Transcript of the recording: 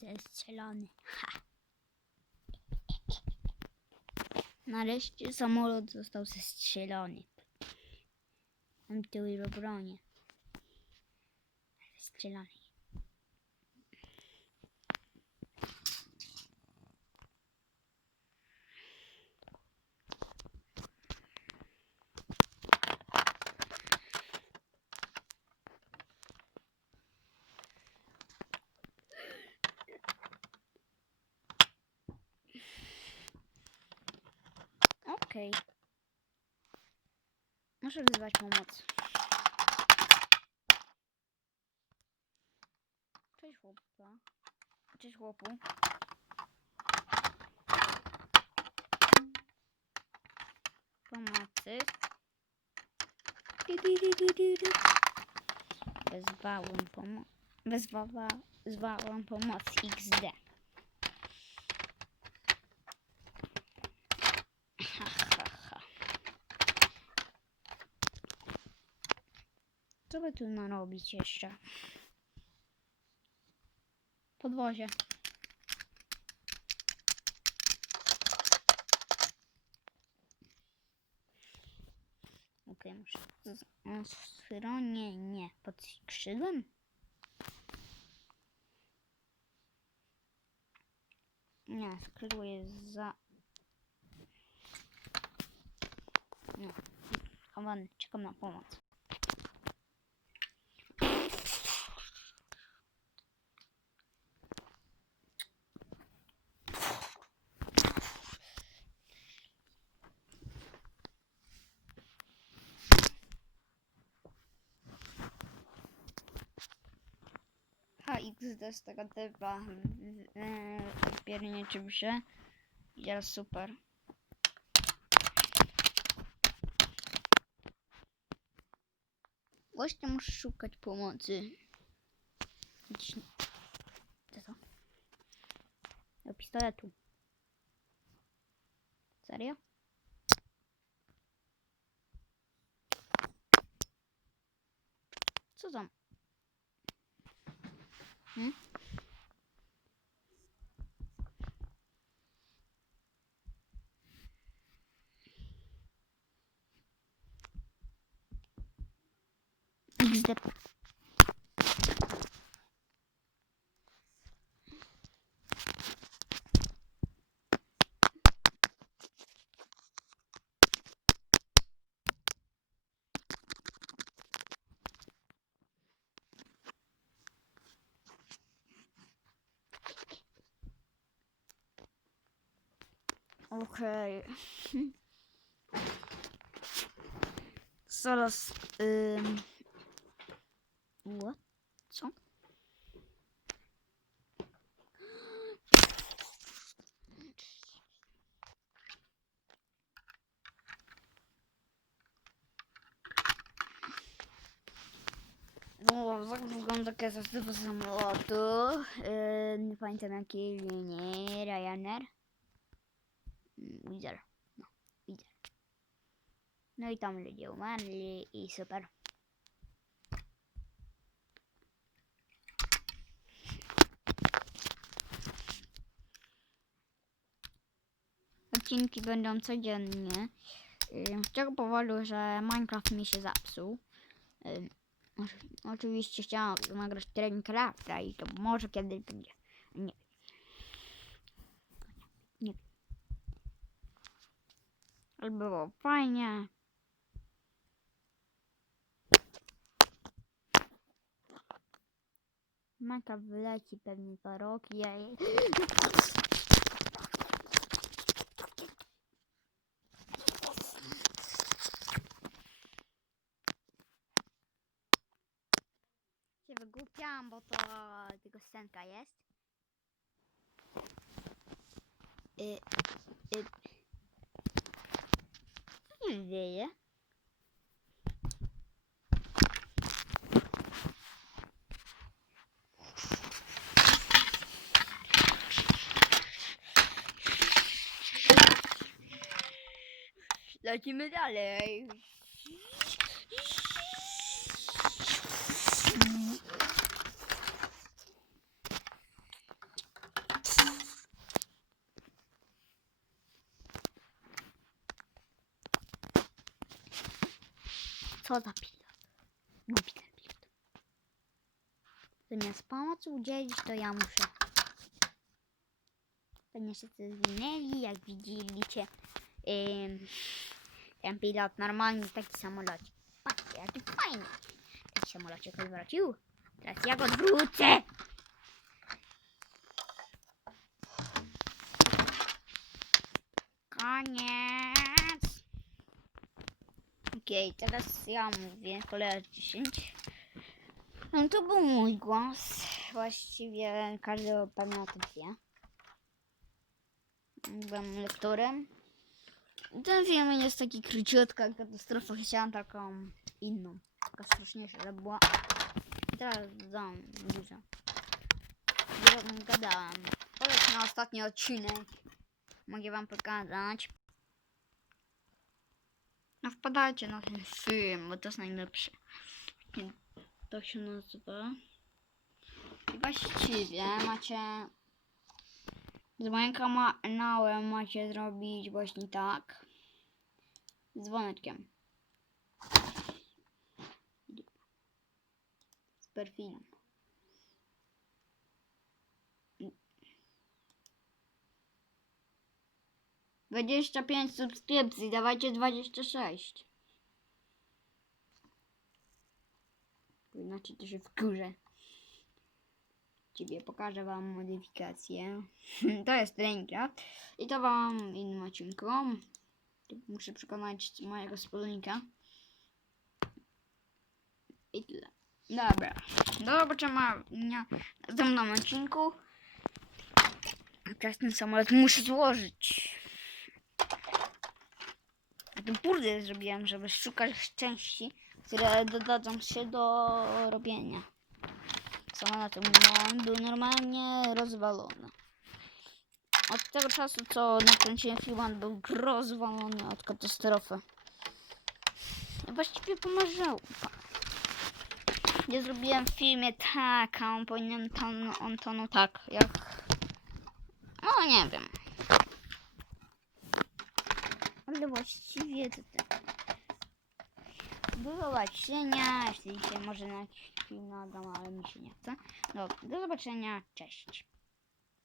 zestrzelony. Ha. Nareszcie samolot został zestrzelony. Mam tyły bronię. Zestrzelony. Okej. Muszę wzywać pomoc. Cześć chłopa. Cześć chłopu. Pomocy. Wezwałem pomoc. Wezwała, wezwałam pomoc XD. Ha, ha, ha. Co by tu narobić jeszcze? Podwozie. Okej, muszę. z- o, nie. Pod skrzydłem? Nie, skrzydło jest za. No. Czekam na pomoc. Z tego typa pierniczył się. Jest super. Właśnie muszę szukać pomocy. Co to? Do pistoletu. Serio? Co tam? Hmm? XD. Okej. Zaraz. Ym... What? Co? No, tak wygląda tego samolotu. Yy, nie pamiętam jakiej linii. Ryanair. Widzę. No, widzę. No i tam ludzie umarli i super. Odcinki będą codziennie. Z tego powodu, że Minecraft mi się oczy- Oczywiście chciałam nagrać Minecrafta i to może kiedyś będzie. Nie. Nie. Ale było fajnie. Maka wyleci pewnie za rok. Ja... się wygłupiałam, bo to tylko scenka jest. Y, y. Co się dzieje? Lecimy Co za pilot? Głupi ten pilot. Zamiast pomocy udzielić, to ja muszę. Pewnie wszyscy zwinęli, jak widzieliście. Ym, ten pilot normalnie taki samolocik. Patrzcie, jaki fajny. Taki samolocik odwrócił. Teraz ja go odwrócę. Koniec. Okej, teraz ja mówię, kolejna 10. No to był mój głos. Właściwie każdy pewnie o tym wie. Byłem lektorem. Ten film jest taki króciutka katastrofa. Chciałam taką inną. Taka straszniejsza, ale była. I teraz dam dużo. Gadałem. Poleć na ostatni odcinek. Mogę wam pokazać. A wpadajcie na ten film, bo to jest najlepszy. To tak się nazywa. I właściwie macie z moim kanałem macie zrobić właśnie tak. Z dzwoneczkiem. Z perfilem. 25 subskrypcji, dawajcie 26. Inaczej to się górze. Ciebie pokażę wam modyfikację. to jest Minecraft. I to wam innym odcinku. Muszę przekonać mojego wspólnika. I tyle. Dobra. Do zobaczenia w następnym odcinku. Teraz ten samolot muszę złożyć. Burdę zrobiłem, żeby szukać części, które dodadzą się do robienia. Samolot no, był normalnie rozwalony. Od tego czasu, co nakręciłem film, on był rozwalony od katastrofy. I właściwie pomarzył. Ja zrobiłem w filmie tak, a on powinien ton, on tonął tak, jak... No nie wiem. Ale właściwie to tak. Do zobaczenia, jeśli się może na jakiś film nadam, ale mi się nie chce. No, do zobaczenia, cześć.